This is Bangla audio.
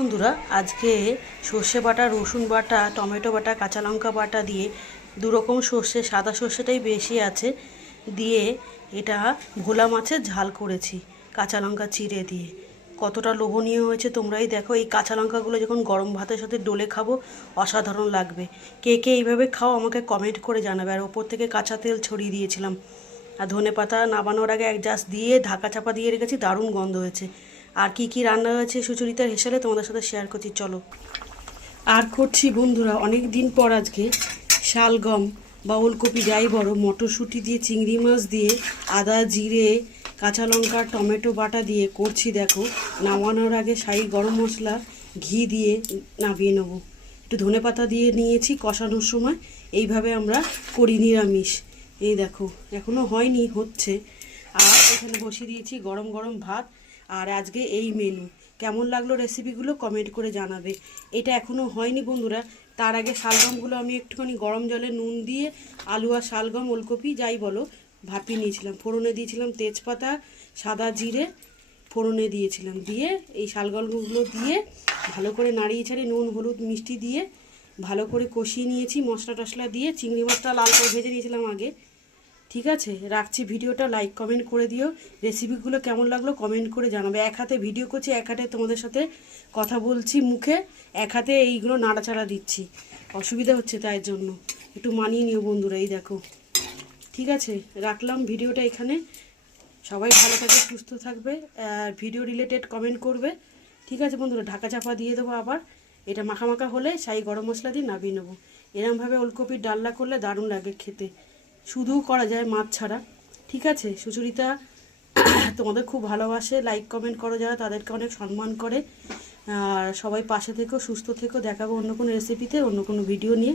বন্ধুরা আজকে সর্ষে বাটা, রসুন বাটা, টমেটো বাটা, কাঁচা লঙ্কা বাটা দিয়ে দুরকম সর্ষে, সাদা সর্ষেটাই বেশি আছে দিয়ে এটা ভোলা মাছের ঝাল করেছি কাঁচা লঙ্কা চিড়ে দিয়ে। কতটা লোভনীয় হয়েছে তোমরাই দেখো। এই কাঁচা লঙ্কাগুলো যখন গরম ভাতের সাথে ডলে খাবো অসাধারণ লাগবে। কে কে এইভাবে খাও আমাকে কমেন্ট করে জানাবে। আর ওপর থেকে কাঁচা তেল ছড়িয়ে দিয়েছিলাম, আর ধনে পাতা নামানোর আগে এক জাস্ট দিয়ে ঢাকা চাপা দিয়ে রেখেছি, দারুণ গন্ধ হয়েছে। আর কি কি রান্না হয়েছে সুচরিতার হেসেলে তোমাদের সাথে শেয়ার করছি, চলো। আর করছি বন্ধুরা অনেক দিন পর আজকে শালগম বা ওলকপি যাই বড়, মটরশুঁটি দিয়ে, চিংড়ি মাছ দিয়ে, আদা জিরে কাঁচা লঙ্কা টমেটো বাটা দিয়ে করছি। দেখো, নামানোর আগে শাহি গরম মশলা ঘি দিয়ে নামিয়ে নেবো। একটু ধনে পাতা দিয়ে নিয়েছি কষানোর সময়। এইভাবে আমরা করি নিরামিষ। এই দেখো এখনও হয়নি, হচ্ছে। আর এখানে বসিয়ে দিয়েছি গরম গরম ভাত। আর আজকে এই মেনু। কেমন লাগলো রেসিপিগুলো কমেন্ট করে জানাবে। এটা এখনও হয়নি বন্ধুরা। তার আগে শালগমগুলো আমি একটুখানি গরম জলে নুন দিয়ে আলু আর শালগম ওলকপি যাই বলো ভাপিয়ে নিয়েছিলাম। ফোড়নে দিয়েছিলাম তেজপাতা, সাদা জিরে ফোড়নে দিয়েছিলাম। দিয়ে এই শালগমগুলো দিয়ে ভালো করে নাড়িয়ে ছাড়িয়ে নুন হলুদ মিষ্টি দিয়ে ভালো করে কষিয়ে নিয়েছি। মশলা টশলা দিয়ে চিংড়ি মাছটা লাল করে ভেজে নিয়েছিলাম আগে। ঠিক আছে, রাখছি। ভিডিওটা লাইক কমেন্ট করে দিও। রেসিপিগুলো কেমন লাগলো কমেন্ট করে জানাবে। এক হাতে ভিডিও করছি, এক হাতে তোমাদের সাথে কথা বলছি মুখে, এক হাতে এইগুলো নাড়াচাড়া দিচ্ছি, অসুবিধা হচ্ছে, তাই জন্য একটু মানিয়ে নিও বন্ধুরা। এই দেখো, ঠিক আছে, রাখলাম ভিডিওটা এখানে। সবাই ভালো থাকবে, সুস্থ থাকবে, আর ভিডিও রিলেটেড কমেন্ট করবে। ঠিক আছে বন্ধুরা, ঢাকা চাপা দিয়ে দেবো আবার। এটা মাখা মাখা হলে শাহি গরম মশলা দিয়ে নামিয়ে নেবো। এরমভাবে ওলকপির ডালনা করলে দারুণ লাগে খেতে, শুধুও করা যায় মাছ ছাড়া। ঠিক আছে, সুচরিতা তোমাদের খুব ভালোবাসে, লাইক কমেন্ট করো যারা, তাদেরকে অনেক সম্মান করে। আর সবাই পাশে থেকো, সুস্থ থেকো। দেখাবো অন্য কোনো রেসিপিতে, অন্য কোনো ভিডিও নিয়ে।